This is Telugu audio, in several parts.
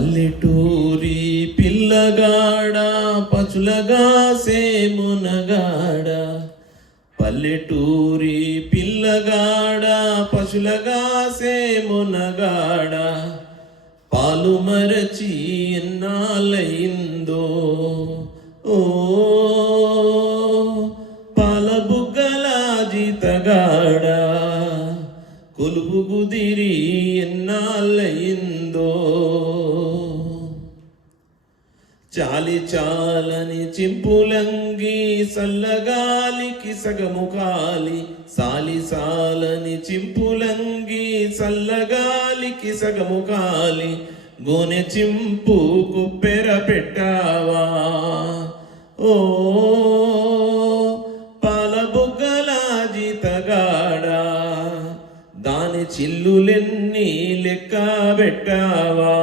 పల్లెటూరి పిల్లగాడ పచులగా సేమునగాడ, పల్లెటూరి పిల్లగాడ పశులగా సేమునగాడ, పాలు మరచి ఎన్నాళ్ళయిందో ఓ పాల బుగ్గల జీతగాడ, కొలువు కుదిరి ఎన్నాళ్ళయిందో. చాలి చాలని చింపులంగి సల్లగాలికి సగము కాలి, సాలి సాలని చింపులంగి సల్లగాలికి సగము కాలి, గోనె చింపు కుప్పెర పెట్టావా ఓ పాల బుగ్గల జీతగాడా, దాని చిల్లులెన్ని లెక్క పెట్టావా.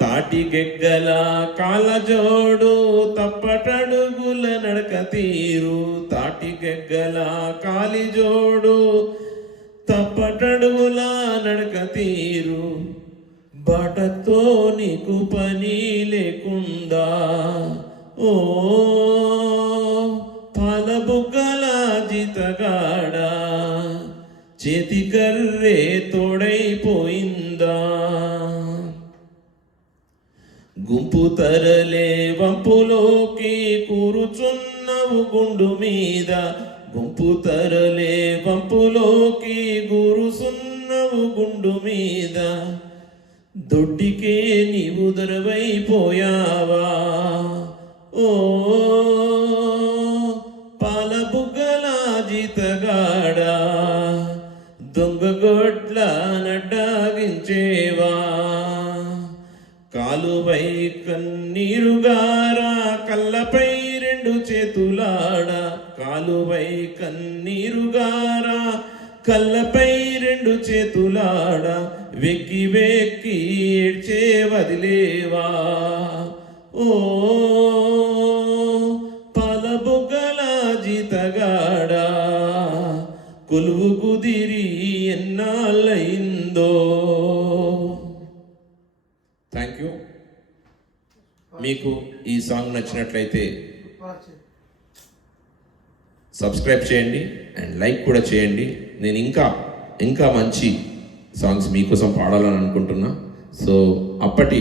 తాటి గెగ్గల కాలజోడు తప్పటడుగుల నడక తీరు, తాటి గెగ్గల కాలిజోడు తప్పటడుగుల నడక తీరు, బాటతో నీకు పని లేకుండా ఓ పాల బుగ్గల జీతగాడా, చేతి కర్రే తోడైపోయిందా. గుంపు తరలే వంపులోకి కూరుచున్నవు గుండు మీద, గుంపు తరలే వంపులోకి కూరుచున్నవు గుండు మీద, దొడ్డికే నీవు దొరవైపోయావా ఓ పాల బుగ్గల జీతగాడా, దొంగ గొడ్ల నడ్డాగించేవా. కాలువై కన్నీరుగారా కళ్ళపై రెండు చేతులాడ, కాలువై కన్నీరుగారా కళ్ళపై రెండు చేతులాడ, వెక్కి వెక్కి ఏడ్చే వదిలేవా ఓ పాల బుగ్గల జీతగాడా, కొలువు కుదిరి ఎన్నాళ్ళయిందో. Thank you. మీకు ఈ సాంగ్ నచ్చినట్లయితే సబ్స్క్రైబ్ చేయండి అండ్ లైక్ కూడా చేయండి. నేను ఇంకా మంచి సాంగ్స్ మీకోసం పాడాలని అనుకుంటున్నా. సో అప్పటి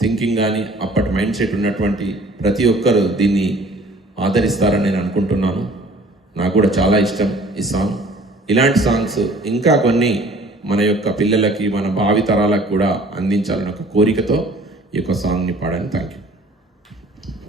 థింకింగ్ కానీ అప్పటి మైండ్ సెట్ ఉన్నటువంటి ప్రతి ఒక్కరు దీన్ని ఆదరిస్తారని నేను అనుకుంటున్నాను. నాకు కూడా చాలా ఇష్టం ఈ సాంగ్. ఇలాంటి సాంగ్స్ ఇంకా కొన్ని మన యొక్క పిల్లలకి మన భావి తరాలకు కూడా అందించాలని ఒక కోరికతో ఈ యొక్క సాంగ్ని పాడాను. Thank you.